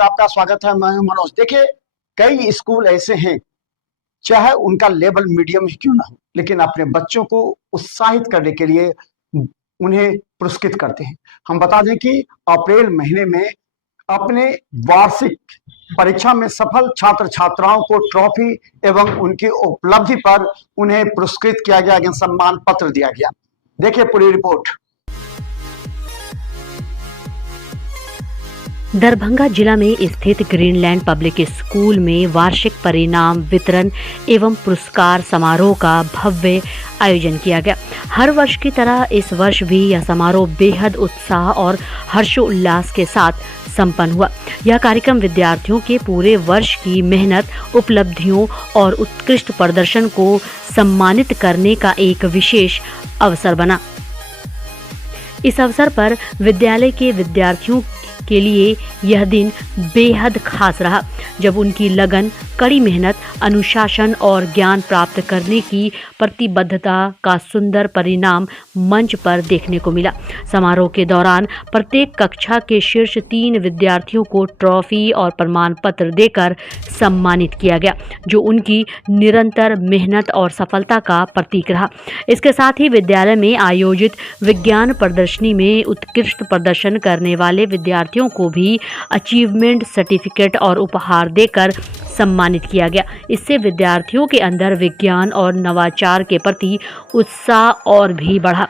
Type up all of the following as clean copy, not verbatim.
में आपका स्वागत है। मैं मनोज। देखिए, कई स्कूल ऐसे हैं, चाहे उनका लेवल मीडियम ही क्यों ना हो, लेकिन अपने बच्चों को उत्साहित करने के लिए उन्हें पुरस्कृत करते हैं। हम बता दें कि अप्रैल महीने में अपने वार्षिक परीक्षा में सफल छात्र छात्राओं को ट्रॉफी एवं उनकी उपलब्धि पर उन्हें पुरस्कृत किया गया, सम्मान पत्र दिया गया। देखिए पूरी रिपोर्ट। दरभंगा जिला में स्थित ग्रीनलैंड पब्लिक स्कूल में वार्षिक परिणाम वितरण एवं पुरस्कार समारोह का भव्य आयोजन किया गया। हर वर्ष की तरह इस वर्ष भी यह समारोह बेहद उत्साह और हर्षोल्लास के साथ संपन्न हुआ। यह कार्यक्रम विद्यार्थियों के पूरे वर्ष की मेहनत, उपलब्धियों और उत्कृष्ट प्रदर्शन को सम्मानित करने का एक विशेष अवसर बना। इस अवसर पर विद्यालय के विद्यार्थियों के लिए यह दिन बेहद खास रहा, जब उनकी लगन, कड़ी मेहनत, अनुशासन और ज्ञान प्राप्त करने की प्रतिबद्धता का सुंदर परिणाम मंच पर देखने को मिला। समारोह के दौरान प्रत्येक कक्षा के शीर्ष 3 विद्यार्थियों को ट्रॉफी और प्रमाण पत्र देकर सम्मानित किया गया, जो उनकी निरंतर मेहनत और सफलता का प्रतीक रहा। इसके साथ ही विद्यालय में आयोजित विज्ञान प्रदर्शनी में उत्कृष्ट प्रदर्शन करने वाले विद्यार्थियों को भी अचीवमेंट सर्टिफिकेट और उपहार देकर सम्मानित किया गया। इससे विद्यार्थियों के अंदर विज्ञान और नवाचार के प्रति उत्साह और भी बढ़ा।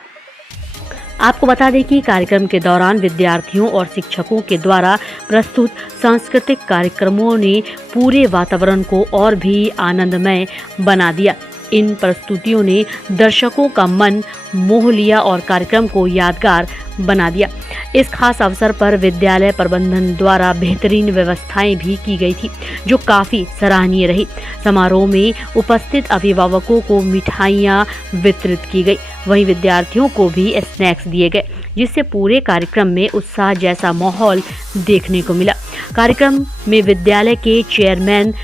आपको बता दें कि कार्यक्रम के दौरान विद्यार्थियों और शिक्षकों के द्वारा प्रस्तुत सांस्कृतिक कार्यक्रमों ने पूरे वातावरण को और भी आनंदमय बना दिया। इन प्रस्तुतियों ने दर्शकों का मन मोह लिया और कार्यक्रम को यादगार बना दिया। इस खास अवसर पर विद्यालय प्रबंधन द्वारा बेहतरीन व्यवस्थाएं भी की गई थी, जो काफ़ी सराहनीय रही। समारोह में उपस्थित अभिभावकों को मिठाइयां वितरित की गई, वहीं विद्यार्थियों को भी स्नैक्स दिए गए, जिससे पूरे कार्यक्रम में उत्साह जैसा माहौल देखने को मिला। कार्यक्रम में विद्यालय के चेयरमैन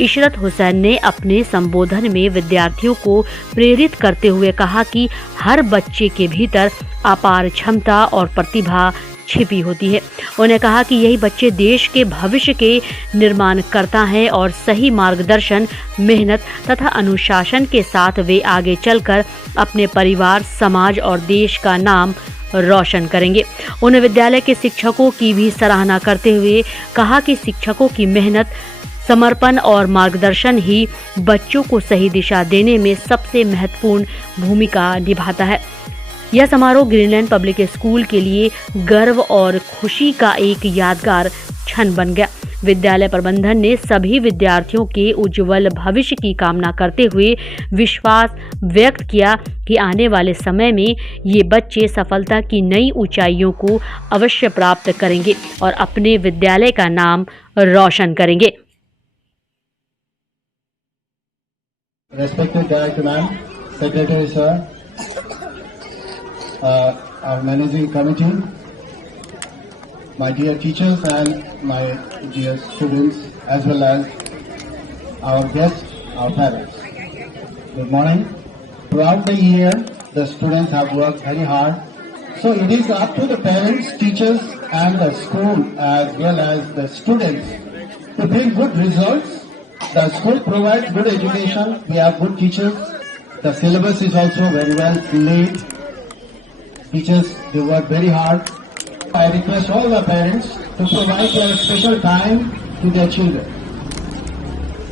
इशरत हुसैन ने अपने संबोधन में विद्यार्थियों को प्रेरित करते हुए कहा कि हर बच्चे के भीतर अपार क्षमता और प्रतिभा छिपी होती है। उन्होंने कहा कि यही बच्चे देश के भविष्य के निर्माण करता है और सही मार्गदर्शन, मेहनत तथा अनुशासन के साथ वे आगे चलकर अपने परिवार, समाज और देश का नाम रोशन करेंगे। उन्होंने विद्यालय के शिक्षकों की भी सराहना करते हुए कहा कि शिक्षकों की मेहनत, समर्पण और मार्गदर्शन ही बच्चों को सही दिशा देने में सबसे महत्वपूर्ण भूमिका निभाता है। यह समारोह ग्रीनलैंड पब्लिक स्कूल के लिए गर्व और खुशी का एक यादगार क्षण बन गया। विद्यालय प्रबंधन ने सभी विद्यार्थियों के उज्जवल भविष्य की कामना करते हुए विश्वास व्यक्त किया कि आने वाले समय में ये बच्चे सफलता की नई ऊंचाइयों को अवश्य प्राप्त करेंगे और अपने विद्यालय का नाम रोशन करेंगे। Respected Director Ma'am, Secretary Sir, our Managing Committee, my dear teachers and my dear students, as well as our guests, our parents. Good morning. Throughout the year, the students have worked very hard. So it is up to the parents, teachers and the school as well as the students to bring good results. The school provides good education, we have good teachers, the syllabus is also very well laid, teachers they work very hard. I request all the parents to provide their special time to their children.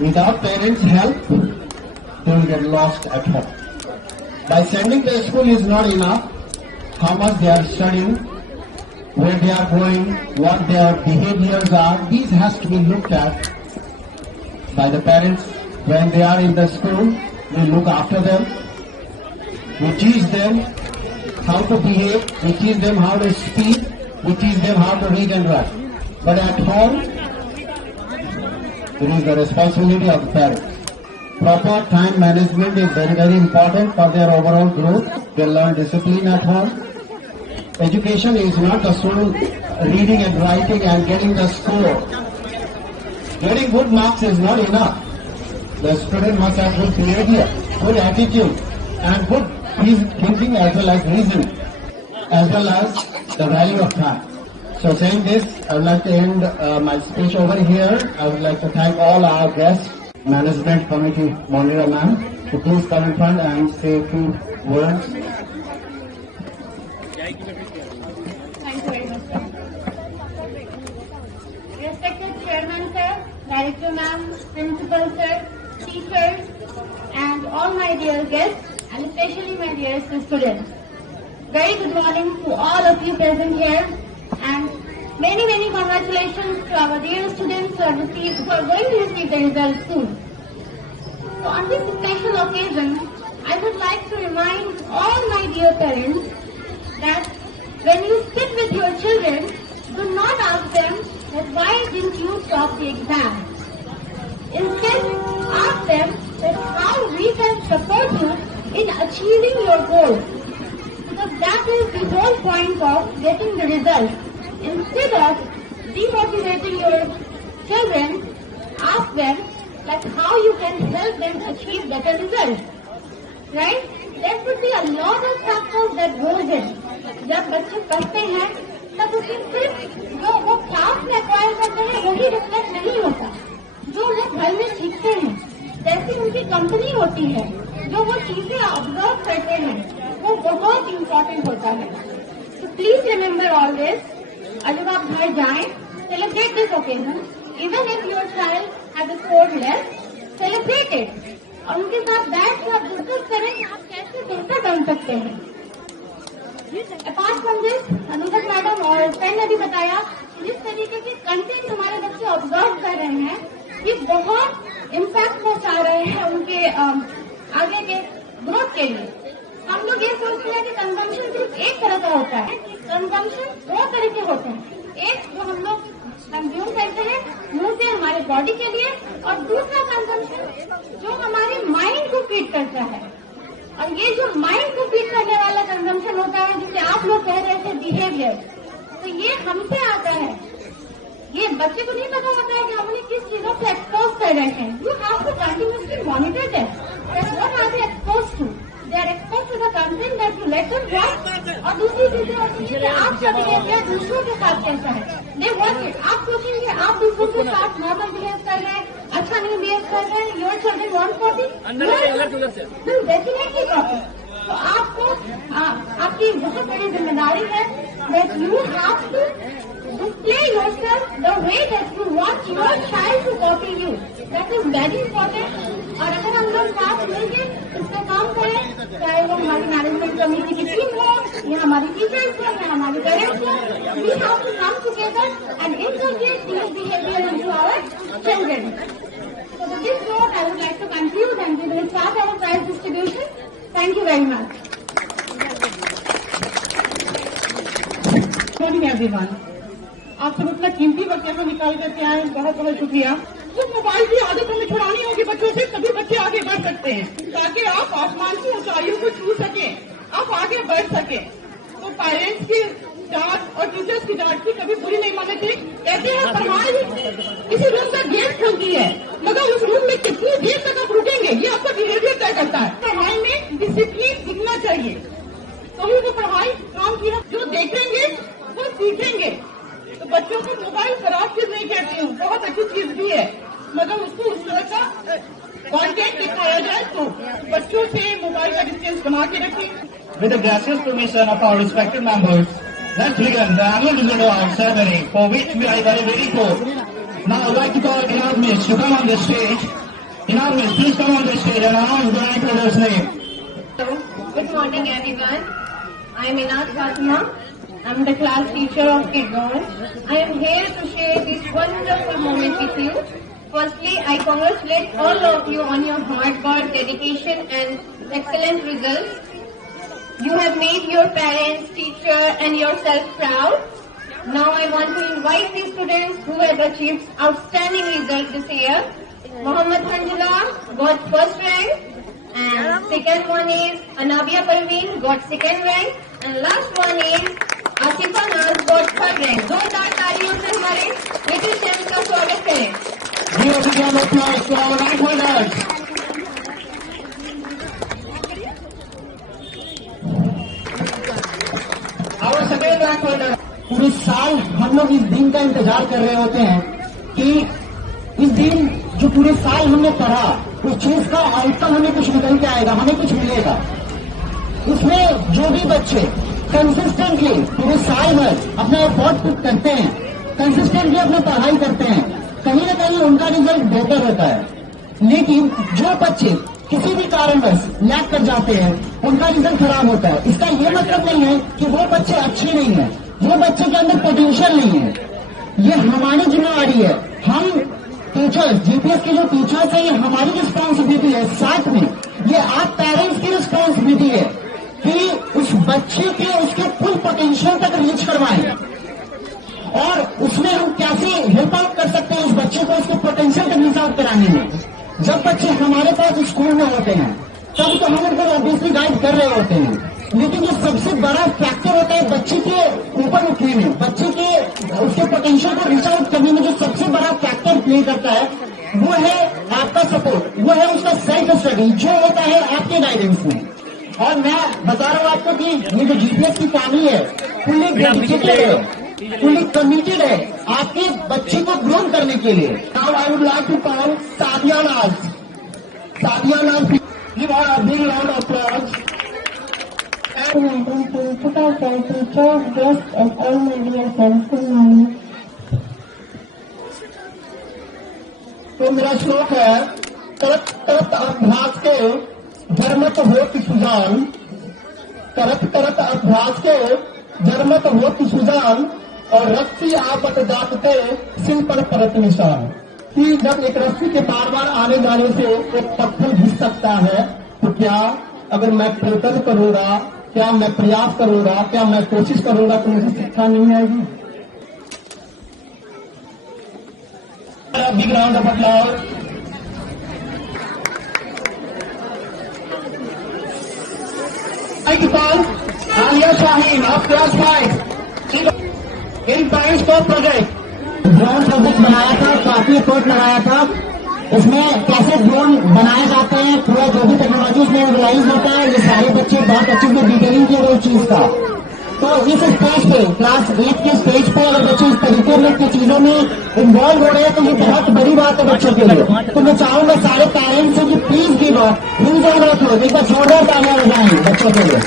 Without parents' help, they will get lost at home. By sending to school is not enough, how much they are studying, where they are going, what their behaviors are, these has to be looked at by the parents. When they are in the school, we look after them, we teach them how to behave, we teach them how to speak, we teach them how to read and write. But at home, it is the responsibility of the parents. Proper time management is very, very important for their overall growth. They learn discipline at home. Education is not the sole reading and writing and getting the score. Getting good marks is not enough. The student must have good behavior, good attitude, and good thinking as well as reasoning, as well as the value of time. So saying this, I would like to end my speech over here. I would like to thank all our guests, Management Committee Monira ma'am, to please come in front and say a few words. Thank you very much, sir. Respected Chairman, sir, Director ma'am, Principal sir, teachers, and all my dear guests, and especially my dearest students. Very good morning to all of you present here, and many congratulations to our dear students who are going to receive the results soon. So on this special occasion, I would like to remind all my dear parents that when you sit with your children, do not ask them that why didn't you stop the exam. Instead, ask them that how we can support you in achieving your goal. Because that is the whole point of getting the result. Instead of demotivating your children, ask them that how you can help them achieve better results. Right? There could be a lot of factors that goes in. जब बच्चे पढ़ते हैं तब उसमें सिर्फ जो वो class में एक्वायर करते हैं वही रिफ्लेक्ट नहीं होता. जो वो घर में सीखते हैं, जैसी उनकी कंपनी होती है, जो वो चीजें ऑब्जर्व करते हैं, वो बहुत इम्पोर्टेंट होता है. तो प्लीज रिमेम्बर ऑल दिस. और जब आप घर जाएं, celebrate this occasion. Even if your child has scored less, celebrate it. और उनके साथ बैठ कर आप डिस्कस करें कि आप कैसे बेहतर बन सकते हैं. अपार्ट फ्रॉम दिस, अनुगत मैडम और सर ने भी बताया जिस तरीके के कंटेंट हमारे बच्चे ऑब्जर्व कर रहे हैं, ये बहुत इम्पैक्ट पहुंचा रहे हैं उनके आगे के ग्रोथ के लिए. हम लोग ये सोचते हैं कि कंजम्पशन सिर्फ एक तरह का होता है. कंजम्पशन दो तरह के होते हैं. एक जो हम लोग कंज्यूम करते हैं मुंह से हमारे बॉडी के लिए, और दूसरा कंजम्पशन जो हमारे माइंड को फीड करता है. और ये जो माइंड को फीड करने वाला कंजम्पशन होता है, जिसे आप लोग कह रहे थे बिहेवियर, तो ये हमसे आता है. ये बच्चे को नहीं पता होता है कि हम उन्हें किस चीजों से एक्सपोज कर रहे हैं. You have to continuously monitor them. What are they expose to? They are expose to the content that you let them watch. और दूसरी चीजें होती है कि आपका बिहेवियर दूसरों के साथ कैसा है. They watch it. आप सोचेंगे आप दूसरों के साथ नॉर्मल बिहेव कर रहे हैं, अच्छा नहीं बिहेव कर रहे हैं, your children want copy, definitely copy. तो आपको आपकी बहुत बड़ी जिम्मेदारी है that you have to display yourself the way that you want your child to copy you. That is very important. और अगर हम लोग साथ मिलकर इस पे काम करें, चाहे वो हमारी मैनेजमेंट कमेटी की टीम हो, या हमारी टीचर्स हो, या हमारी पेरेंट्स हो, we have to come together and inculcate this behavior into our children. So with this note, I would like to conclude and we will start our prize distribution. Thank you very much. Good morning, everyone. आप सब अपना कीमती वक्त यहाँ निकाल करके आए, बहुत बहुत शुक्रिया. तो मोबाइल की आदत हमें छुड़ानी होगी बच्चों से, तभी बच्चे आगे बढ़ सकते हैं, ताकि आप आसमान की ऊंचाइयों को छू सकें, आप आगे बढ़ सकें. तो पेरेंट्स की डांट और टीचर्स की डांट की कभी बुरी नहीं माने थे. कहते हैं पढ़ाई किसी रूम का गेट खोलती है, मगर उस रूम में कितनी देर तक आप रुकेंगे ये आपका बिहेवियर तय करता है. पढ़ाई में डिसिप्लिन दिखना चाहिए, तभी वो पढ़ाई काम किया. जो देखेंगे वो सीखेंगे. तो बच्चों को मोबाइल खराब चीज नहीं कहती हूँ, बहुत अच्छी चीज भी है, मगर उसको उस तरह का कंटेंट दिखाया जाए तो बच्चों से मोबाइल का डिस्टेंस बना के रखें. With the gracious permission of our respected members, let's begin the annual result award ceremony, for which we are very grateful. Now I would like to call Inad Miss to come on the stage. Inad Miss, please come on the stage and announce the rank holder's name. Hello. Good morning, everyone. I am Inad Fatima. I am the class teacher of Kidron. I am here to share this wonderful moment with you. Firstly, I congratulate all of you on your hard work, dedication and excellent results. You have made your parents, teacher and yourself proud. Now I want to invite the students who have achieved outstanding results this year. Mohammad Hanjula got first rank. And second one is Anabia Parveen got second rank. And last one is Asifa Naz got third rank. जोरदार तालियों से हमारे little champ का स्वागत करें. Give a round of applause to our rank holders. Our second rank holder पूरे साल हम लोग इस दिन का इंतजार कर रहे होते हैं कि इस दिन जो पूरे साल हमने पढ़ा उस चीज का आउटकम हमें कुछ निकल के आएगा, हमें कुछ मिलेगा। उसमें जो भी बच्चे कंसिस्टेंटली पूरे साल भर अपना एफर्ट पुट करते हैं, कंसिस्टेंटली अपनी पढ़ाई करते हैं, कहीं ना कहीं उनका रिजल्ट बेहतर होता है। लेकिन जो बच्चे किसी भी कारणवश लैग कर जाते हैं उनका रिजल्ट खराब होता है। इसका ये मतलब नहीं है कि वो बच्चे अच्छे नहीं है, वो बच्चे के अंदर पोटेंशियल नहीं है। ये हमारी जिम्मेवारी है, हम टीचर्स, जीपीएस के जो टीचर्स हैं, ये हमारी रिस्पॉन्सिबिलिटी है। साथ में ये आप पेरेंट्स की रिस्पॉन्सिबिलिटी है कि उस बच्चे के उसके फुल पोटेंशियल तक रीच करवाएं और उसमें हम कैसे हेल्प आउट कर सकते हैं उस बच्चे को उसके पोटेंशियल तक रीच आउट कराने में। जब बच्चे हमारे पास स्कूल में होते हैं तब तो हम उनको ऑब्वियसली गाइड कर रहे होते हैं, लेकिन जो सबसे बड़ा फैक्टर होता है बच्चे के ऊपर उठने में, बच्चे के उसके पोटेंशियल को रीच आउट करने में जो सबसे बड़ा फैक्टर प्ले करता है वो है आपका सपोर्ट, वो है उसका सेल्फ स्टडी जो होता है आपके गाइडेंस में। और मैं बता रहा हूँ आपको कि ये जो जीपीएस की फैमिली है फुल्ली डेडिकेटेड है, फुल्ली कमिटेड है आपके बच्चे को ग्रोम करने के लिए। Now I would like to call Sadia Naz. Sadia Naz, give her a big round of applause. Principal sir, teachers, guests and all my dear friends, good morning. तो मेरा श्लोक है, तरत तरत अभ्यास के धर्मत होति सुजान, तरत तरत अभ्यास के धर्मत होति सुजान, और रस्सी आपत दातते सिर पर परत निशान। कि जब एक रस्सी के बार बार आने जाने से एक पत्थर घिस सकता है, तो क्या अगर मैं प्रयत्न करूंगा, क्या मैं प्रयास करूंगा, क्या मैं कोशिश करूंगा तो मुझे शिक्षा नहीं आएगी। Big round of applause. Alia Shaheen of class 5 in science को प्रोजेक्ट ड्रोन प्रोजेक्ट बनाया था, काफी एफर्ट लगाया था। उसमें कैसे ड्रोन बनाए जाते हैं, पूरा जो भी टेक्नोलॉजी उसमें यूटिलाइज होता है, ये सारे बच्चे बहुत अच्छे से डिटेलिंग किए गए चीज का। तो इस स्टेज पे, क्लास 8 के स्टेज पे अगर बच्चे इस तरीके में चीजों में इन्वॉल्व हो रहे हैं तो ये बहुत बड़ी बात है बच्चों के लिए। तो मैं चाहूंगा सारे पेरेंट्स से कि प्लीज गिव अप, प्लीज एक बार जोरदार तालियां बजाएं बच्चों के लिए।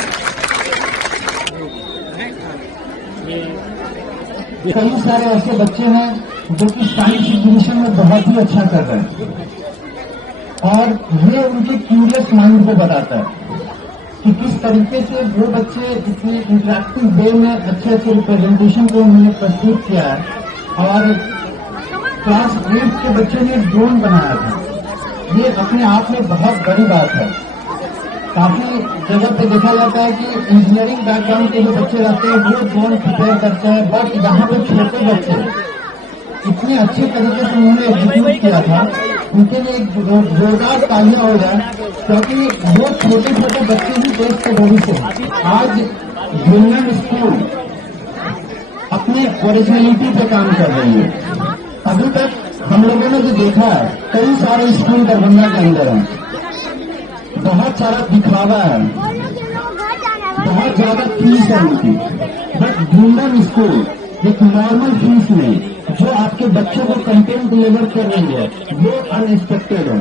कई सारे ऐसे बच्चे हैं जो कि साइंस एग्जीबिशन में बहुत ही अच्छा कर रहे हैं और ये उनके क्यूरियस माइंड को बताता है कि किस तरीके से वो बच्चे इतनी इंटरेक्टिव वे में अच्छे अच्छे रिप्रेजेंटेशन को उन्होंने प्रस्तुत किया है। और क्लास 8 के बच्चे ने ड्रोन बनाया था, ये अपने आप में बहुत बड़ी बात है। काफी जगह पे देखा जाता है कि इंजीनियरिंग बैकग्राउंड के जो बच्चे रहते हैं वो ड्रोन प्रिपेयर करते हैं, बट यहाँ पे छोटे बच्चे इतने अच्छे तरीके से उन्होंने एग्जीक्यूट किया था, उनके लिए एक जोरदार तालियां हो जाए, क्योंकि वो छोटे छोटे बच्चे ही देश के भविष्य हैं। आज यूनियन स्कूल अपने ओरिजिनलिटी पे काम कर रही है। अभी तक हम लोगों ने जो देखा है, कई सारे स्कूल दरभंगा के अंदर हैं, बहुत सारा दिखावा है, बहुत ज्यादा फीस है उनकी, बट यूनियन स्कूल एक नॉर्मल फीस में जो आपके बच्चों को कंटेंट डिलीवर कर रही है वो अनएक्सपेक्टेड है।